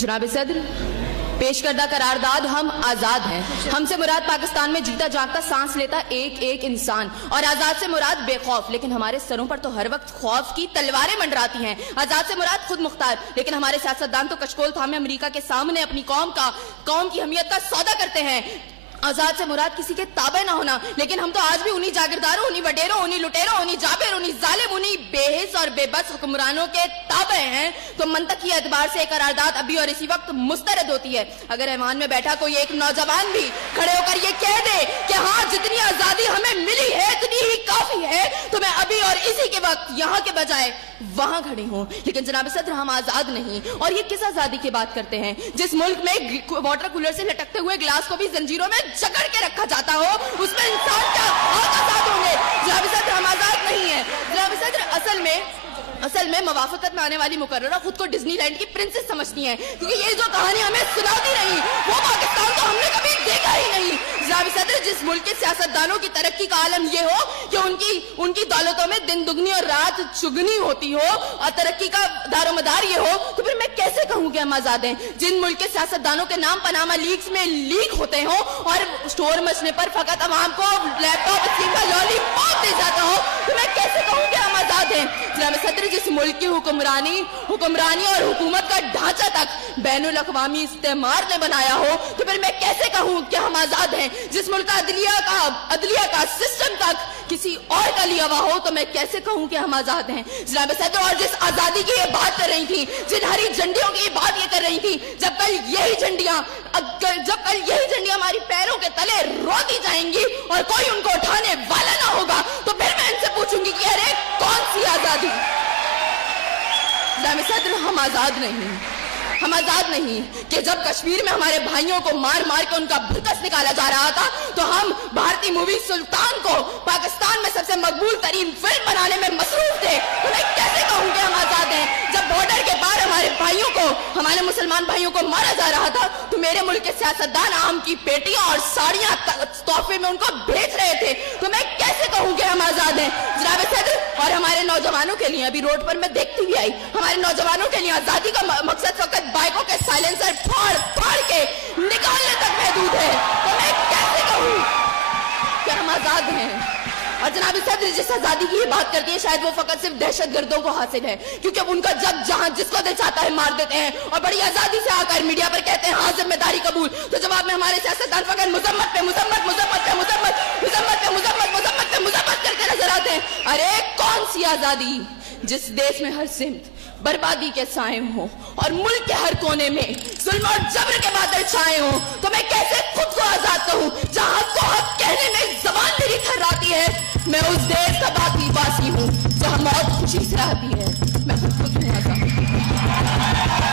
जनाब सदर, पेश करदा करारदाद हम आजाद हैं। हमसे मुराद पाकिस्तान में जीता जागता सांस लेता एक एक इंसान, और आजाद से मुराद बेखौफ, लेकिन हमारे सरों पर तो हर वक्त खौफ की तलवारें मंडराती हैं। आजाद से मुराद खुद मुख्तार, लेकिन हमारे सियासतदान तो कशकोल थामे अमेरिका के सामने अपनी कौम की हमियत का सौदा करते हैं। आजाद से मुराद किसी के ताबे ना होना, लेकिन हम तो आज भी उन्हीं जागीरदारों, उन्हीं वडेरों, उन्हीं लुटेरों, उन्हीं जाबिर, उन्हीं जालिम, उन्हीं बेहिस और बेबस हुक्मरानों के ताबे हैं। तो मंतक की एतबार से करारदाद अभी और इसी वक्त मुस्तरद होती है। अगर ऐवान में बैठा कोई एक नौजवान भी खड़े होकर ये कह दे कि हाँ, जितनी आजादी हमें मिली है उतनी ही काफी है, तो मैं अभी और इसी के वक्त यहाँ के बजाय वहां खड़ी हूँ। लेकिन जनाब सदर, हम आजाद नहीं। और ये किस आजादी की बात करते हैं जिस मुल्क में वाटर कूलर से लटकते हुए गिलास को भी जंजीरों में जकड़ के रखा जाता हो, उसमें इंसान क्या आजाद होंगे? जनाब सदर, हम आजाद नहीं है। जनाब सदर, असल में मवाफकत में आने वाली मुकर्ररा खुद को डिज्नीलैंड की प्रिंसेस समझती हैं, क्योंकि ये जो कहानी हमें सुनाती रही वो पाकिस्तान तो हमने कभी देखा ही नहीं। जनाब सदर, जिस मुल्क के सियासतदानों की तरक्की का आलम ये हो कि उनकी दौलतों में दिन दुगनी और रात चुगनी होती हो और तरक्की का दारोमदार ये हो, तो फिर मैं कैसे कहूँ कि हम आजाद हैं? जिन मुल्क के सियासतदानों के नाम पनामा लीक्स में लीक होते हो और स्टोर मचने पर फकत अवाम को लैपटॉप स्कीम का लॉलीपॉप दे जाता हो, तो मैं कैसे कहूँ कि हम आजाद हैं? जनाब सदर, जिस मुल्क की हुक्मरानी और हुकूमत का ढांचा तक बैनुल अक़वामी इस्तेमार ने बनाया हो, तो फिर मैं कैसे कहूँ कि हम आजाद हैं? जिस मुल्क का अदलिया का सिस्टम तक किसी और का लिया हुआ हो, तो मैं कैसे कहूँ कि हम आजाद हैं? जनाब सदर, और जिस आजादी की ये बात कर रही थी, जिन हरी झंडियों की ये बात ये कर रही थी, जब कल यही झंडियां हमारी पैरों के तले रोती जाएंगी और कोई उनको उठाने वाला ना होगा, तो फिर मैं इनसे पूछूंगी कि अरे कौन सी आजादी? जनाब सदर, हम आजाद नहीं कि जब कश्मीर में हमारे भाइयों को मार मार के उनका भरकस निकाला जा रहा था, तो हम भारतीय मूवी सुल्तान को पाकिस्तान में सबसे मकबूल तरीन फिल्म बनाने में मसरूफ थे। तो मैं कैसे कहूँ कि हम आजाद हैं? जब बॉर्डर के पार हमारे मुसलमान भाइयों को मारा जा रहा था, तो मेरे मुल्क के सियासतदान आम की पेटियां और साड़ियां तोहफे में उनको भेज रहे थे। तो मैं कैसे कहूँ कि हम आजाद हैं? जनाब सदर, और हमारे नौजवानों के लिए, अभी रोड पर मैं देखती भी आई, हमारे नौजवानों के लिए आजादी का मकसद फकत बाइकों के साइलेंसर फाड़ फाड़ के निकालने तक महदूद है। तो मैं कैसे कहूँ कि हम आजाद हैं? और जनाब सदर, जिस आजादी की ये बात करती है, शायद वो फकत सिर्फ दहशतगर्दों को हासिल है, क्योंकि उनका जब जहां जिसको दिल चाहता है मार देते हैं और बड़ी आजादी से आकर मीडिया पर कहते हैं हाँ जिम्मेदारी कबूल। तो जवाब में हमारे सियासतदान फकत मुजम्मत करके नजर आते हैं। अरे कौन सी आजादी जिस देश में हर सिमत बर्बादी के साए हो और मुल्क के हर कोने में जुल्म और जबर के बादल छाए हो? तो मैं कैसे खुद को आजाद कहूँ जहाँ हक को हक कहने में जबान मेरी थर्राती है? मैं उस देश का बाकी वासी हूँ जहाँ मौत खुशी से आती है। मैं खुद हूँ आजाद।